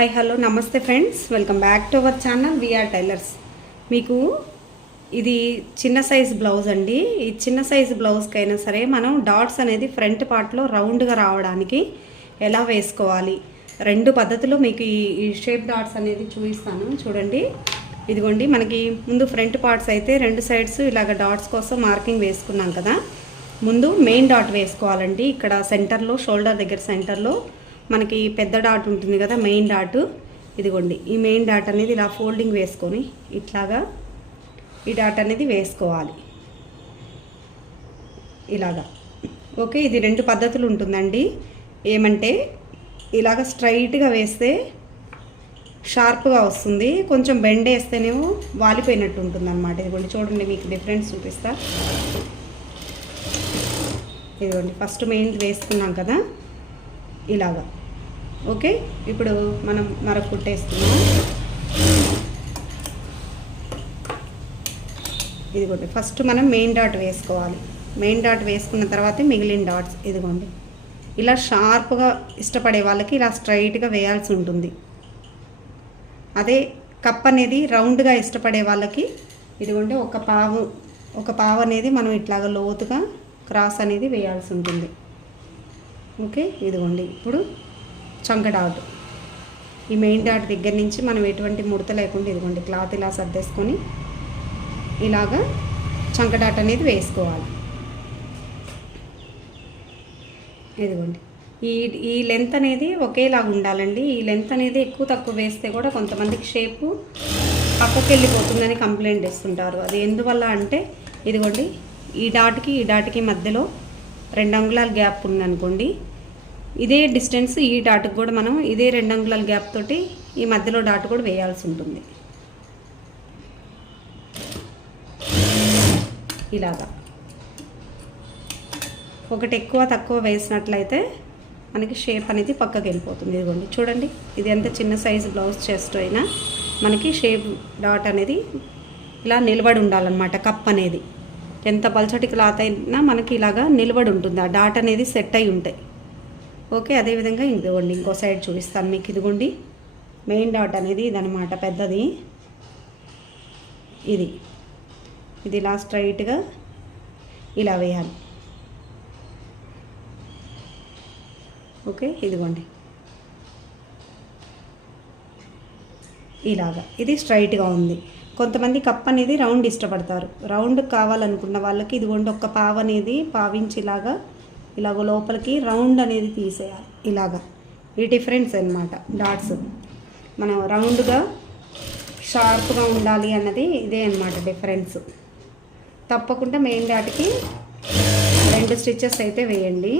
Hi hello నమస్తే friends. Welcome back to our channel VR tailors మీకు ఇది చిన్న సైజ్ బ్లౌజ్ అండి. ఈ చిన్న సైజ్ బ్లౌజ్కి అయినా సరే మనం డాట్స్ అనేది ఫ్రంట్ పార్ట్లో రౌండ్గా రావడానికి ఎలా వేసుకోవాలి? రెండు పద్ధతులు మీకు ఈ ఈ షేప్ డాట్స్ అనేది చూపిస్తాను. చూడండి. ఇదిగోండి మనకి ముందు ఫ్రంట్ పార్ట్స్ అయితే రెండు సైడ్స్ ఇలాగ డాట్స్ కోసం మార్కింగ్ వేసుకున్నాం కదా. ముందు మెయిన్ డాట్ వేసుకోవాలండి. ఇక్కడ సెంటర్లో షోల్డర్ దగ్గర సెంటర్లో మనకి పెద్ద డాట్ ఉంటుంది కదా మెయిన్ డాట్. ఇదిగోండి ఈ మెయిన్ డాట్ అనేది ఇలా ఫోల్డింగ్ వేసుకొని ఇట్లాగా ఈ డాట్ అనేది వేసుకోవాలి. ఇలాగా. ఓకే ఇది రెండు పద్ధతులు ఉంటుందండి. ఏమంటే ఇలాగ స్ట్రైట్గా వేస్తే షార్ప్గా వస్తుంది. కొంచెం బెండ్ వేస్తేనేమో వాలిపోయినట్టు ఉంటుంది అనమాట ఇదిగోండి చూడండి మీకు డిఫరెన్స్ చూపిస్తా. ఇదిగోండి ఫస్ట్ మెయిన్ వేసుకున్నాం కదా ఇలాగా. ఓకే? ఇప్పుడు మనం మరొక కుట్టేస్తున్నాం ఇదిగోండి ఫస్ట్ మనం మెయిన్ డాట్ వేసుకోవాలి. మెయిన్ డాట్ వేసుకున్న తర్వాత మిగిలిన డాట్స్ ఇదిగోండి. ఇలా షార్ప్గా ఇష్టపడే వాళ్ళకి ఇలా స్ట్రైట్గా వేయాల్సి ఉంటుంది. అదే కప్ అనేది రౌండ్గా ఇష్టపడే వాళ్ళకి ఇదిగోండి ఒక పావు ఒక పావు అనేది మనం ఇట్లాగ లోతుగా క్రాస్ అనేది వేయాల్సి ఉంటుంది. ఓకే? ఇదిగోండి ఇప్పుడు చంక డాట్ ఈ మెయిన్ డాట్ దగ్గర నుంచి మనం ఎటువంటి ముడత లేకుండా ఇదిగోండి క్లాత్ ఇలా సర్దేసుకొని ఇలాగా చంక డాట్ అనేది వేసుకోవాలి. ఇదిగోండి. ఈ ఈ లెంత్ అనేది ఒకేలాగా ఉండాలండి. ఈ లెంత్ అనేది ఎక్కువ తక్కువ వేస్తే కూడా కొంతమందికి షేపు పక్కకి వెళ్ళిపోతుందని కంప్లైంట్ ఇస్తుంటారు. అది ఎందువల్ల అంటే ఇదిగోండి ఈ డాట్కి ఈ డాట్కి మధ్యలో రెండు అంగుళాల గ్యాప్ ఉందనుకోండి ఇదే డిస్టెన్స్ ఈ డాట్కి కూడా మనం ఇదే రెండు అంగుళాల గ్యాప్ తోటి ఈ మధ్యలో డాట్ కూడా వేయాల్సి ఉంటుంది. ఇలాగా. ఒకటి ఎక్కువ తక్కువ వేసినట్లయితే మనకి షేప్ అనేది పక్కకి వెళ్ళిపోతుంది. ఇదిగోండి చూడండి. ఇది ఎంత చిన్న సైజు బ్లౌజ్ చెస్ట్ అయినా మనకి షేప్ డాట్ అనేది ఇలా నిలబడి ఉండాలన్నమాట కప్ అనేది. ఎంత పల్చటి క్లాత్ అయినా మనకి ఇలాగా నిలబడి ఉంటుంది. ఆ డాట్ అనేది సెట్ అయి ఉంటాయి. ఓకే అదేవిధంగా ఇదిగోండి ఇంకో సైడ్ చూపిస్తాను మీకు. ఇదిగోండి మెయిన్ డాట్ అనేది ఇదనమాట పెద్దది. ఇది ఇది ఇలా స్ట్రైట్గా ఇలా వేయాలి. ఓకే ఇదిగోండి. ఇలాగా ఇది స్ట్రైట్గా ఉంది. కొంతమంది కప్ అనేది రౌండ్ ఇష్టపడతారు. రౌండ్ కావాలనుకున్న వాళ్ళకి ఇదిగోండి ఒక్క పావు అనేది పావించి ఇలాగ లోపలికి రౌండ్ అనేది తీసేయాలి. ఇలాగా. ఈ డిఫరెన్స్ అనమాట డాట్స్. మనం రౌండ్గా షార్ప్గా ఉండాలి అన్నది ఇదే అనమాట డిఫరెన్స్. తప్పకుండా మెయిన్ డాట్కి రెండు స్టిచెస్ అయితే వేయండి.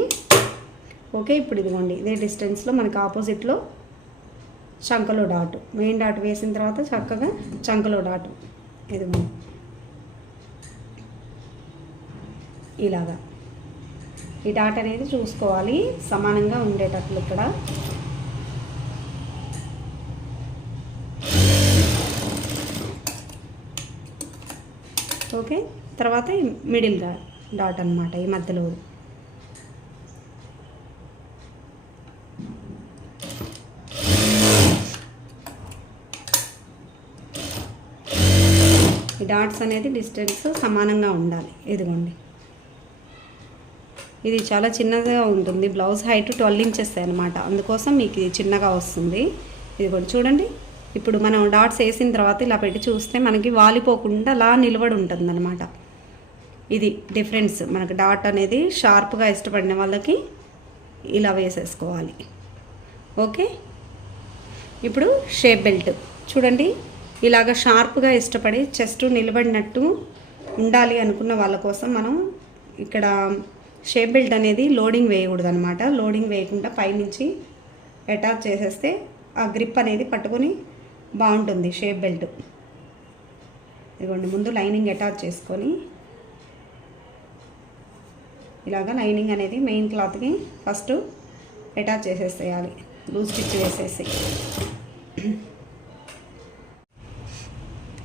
ఓకే ఇప్పుడు ఇదిగోండి ఇదే డిస్టెన్స్లో మనకి ఆపోజిట్లో చంకలో డాట్. మెయిన్ డాట్ వేసిన తర్వాత చక్కగా చంకలో డాట్. ఇదిగోండి. ఇలాగా. ఈ డాట్ అనేది చూసుకోవాలి. సమానంగా ఉండేటట్లు ఇక్కడ. ఓకే? తర్వాత మిడిల్ డాట్ అనమాట ఈ మధ్యలో. ఈ డాట్స్ అనేది డిస్టెన్స్ సమానంగా ఉండాలి. ఇదిగోండి. ఇది చాలా చిన్నగా ఉంటుంది. బ్లౌజ్ హైట్ ట్వెల్వ్ ఇంచెస్ అనమాట అందుకోసం మీకు ఇది చిన్నగా వస్తుంది. ఇది కూడా చూడండి. ఇప్పుడు మనం డాట్స్ వేసిన తర్వాత ఇలా పెట్టి చూస్తే మనకి వాలిపోకుండా అలా నిలబడి ఉంటుంది అనమాట ఇది డిఫరెన్స్. మనకు డాట్ అనేది షార్ప్గా ఇష్టపడిన వాళ్ళకి ఇలా వేసేసుకోవాలి. ఓకే? ఇప్పుడు షేప్ బెల్ట్. చూడండి ఇలాగ షార్ప్గా ఇష్టపడి చెస్ట్ నిలబడినట్టు ఉండాలి అనుకున్న వాళ్ళ కోసం మనం ఇక్కడ షేప్ బెల్ట్ అనేది లోడింగ్ వేయకూడదు అనమాట లోడింగ్ వేయకుండా పైనుంచి అటాచ్ చేసేస్తే ఆ గ్రిప్ అనేది పట్టుకొని బాగుంటుంది షేప్ బెల్ట్. ఇదిగోండి ముందు లైనింగ్ అటాచ్ చేసుకొని ఇలాగ లైనింగ్ అనేది మెయిన్ క్లాత్కి ఫస్ట్ అటాచ్ చేసేసేయాలి. లూజ్ స్టిచ్ వేసేసి.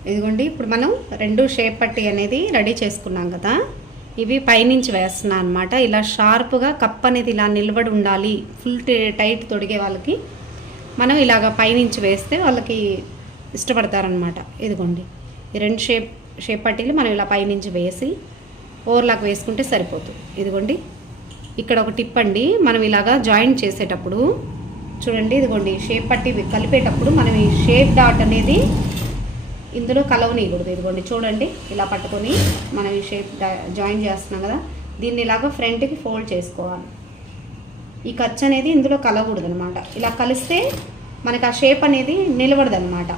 ఇదిగోండి ఇప్పుడు మనం రెండు షేప్ పట్టి అనేది రెడీ చేసుకున్నాం కదా. ఇవి పైనుంచి వేస్తున్నాను అనమాట ఇలా షార్ప్గా కప్ అనేది ఇలా నిలబడి ఉండాలి ఫుల్ టైట్ తొడిగే వాళ్ళకి మనం ఇలాగ పైనుంచి వేస్తే వాళ్ళకి ఇష్టపడతారనమాట ఇదిగోండి ఈ రెండు షేప్ షేప్ పట్టీలు మనం ఇలా పైనుంచి వేసి ఓవర్లాక్ వేసుకుంటే సరిపోతుంది ఇదిగోండి ఇక్కడ ఒక టిప్ అండి మనం ఇలాగా జాయింట్ చేసేటప్పుడు చూడండి ఇదిగోండి షేప్ పట్టి కలిపేటప్పుడు మనం ఈ షేప్ డాట్ అనేది ఇందులో కలవనీయకూడదు. ఇదిగోండి చూడండి ఇలా పట్టుకొని మనం ఈ షేప్ జాయిన్ చేస్తున్నాం కదా. దీన్ని ఇలాగా ఫ్రంట్కి ఫోల్డ్ చేసుకోవాలి. ఈ ఖర్చు అనేది ఇందులో కలవకూడదు అనమాట ఇలా కలిస్తే మనకి ఆ షేప్ అనేది నిలబడదు అనమాట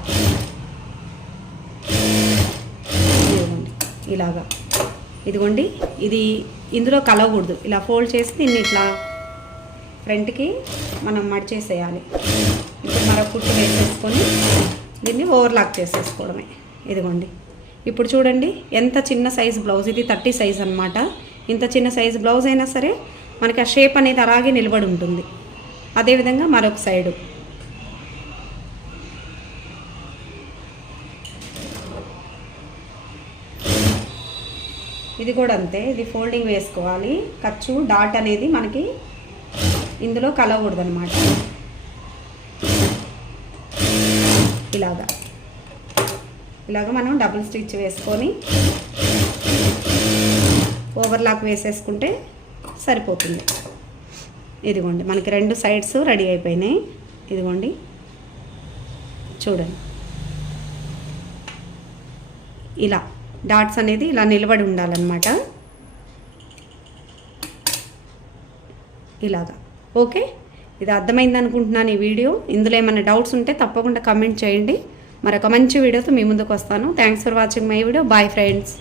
ఇదిగోండి ఇలాగా. ఇదిగోండి ఇది ఇందులో కలవకూడదు. ఇలా ఫోల్డ్ చేసి దీన్ని ఇట్లా ఫ్రంట్కి మనం మడిచేసేయాలి. ఇప్పుడు మరొక కుట్టు వేసేసుకొని దీన్ని ఓవర్లాక్ చేసేసుకోవడమే. ఇదిగోండి. ఇప్పుడు చూడండి ఎంత చిన్న సైజ్ బ్లౌజ్ ఇది? థర్టీ సైజ్ అనమాట ఇంత చిన్న సైజ్ బ్లౌజ్ అయినా సరే మనకి ఆ షేప్ అనేది అలాగే నిలబడి ఉంటుంది. అదేవిధంగా మరొక సైడు. ఇది కూడా అంతే. ఇది ఫోల్డింగ్ వేసుకోవాలి. ఖర్చు డాట్ అనేది మనకి ఇందులో కలవకూడదు అనమాట ఇలాగా. ఇలాగ మనం డబుల్ స్టిచ్ వేసుకొని ఓవర్లాక్ వేసేసుకుంటే సరిపోతుంది. ఇదిగోండి మనకి రెండు సైడ్స్ రెడీ అయిపోయినాయి. ఇదిగోండి చూడండి. ఇలా డాట్స్ అనేది ఇలా నిలబడి ఉండాలన్నమాట. ఇలాగా ఓకే? ఇది అర్థమైంది అనుకుంటున్నాను ఈ వీడియో. ఇందులో ఏమైనా డౌట్స్ ఉంటే తప్పకుండా కమెంట్ చేయండి. మరొక మంచి వీడియోతో మీ ముందుకు వస్తాను. Thanks for watching my video bye friends